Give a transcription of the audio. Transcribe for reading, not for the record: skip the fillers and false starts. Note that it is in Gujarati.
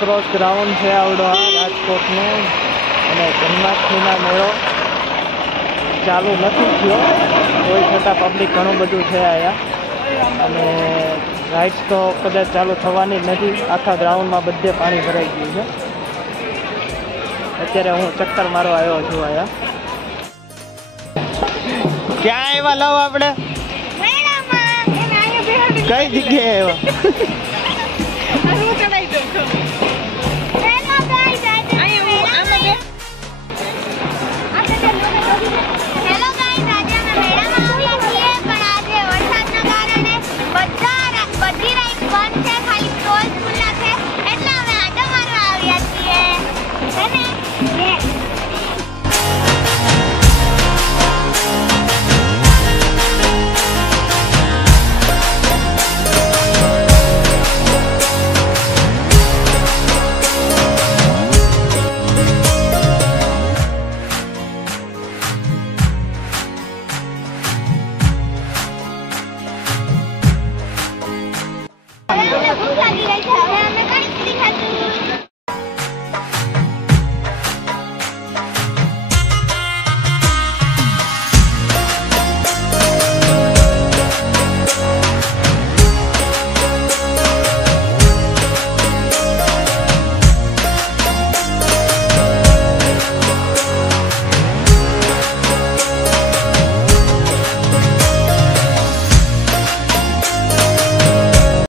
ક્રોસ ગ્રાઉન્ડ છે આવડો આ રાજકોટનું, અને જન્માષ્ટમીનો મેળો ચાલુ નથી થયો, કોઈ છતાં પબ્લિક ઘણું બધું છે અહીંયા, અને રાઇડ્સ તો કદાચ ચાલુ થવાની જ નથી. આખા ગ્રાઉન્ડમાં બધે પાણી ભરાઈ ગયું છે. અત્યારે હું ચક્કર મારવા આવ્યો છું અહીંયા. ક્યાં આવ્યા લવ આપણે? કઈ જગ્યાએ આવ્યા?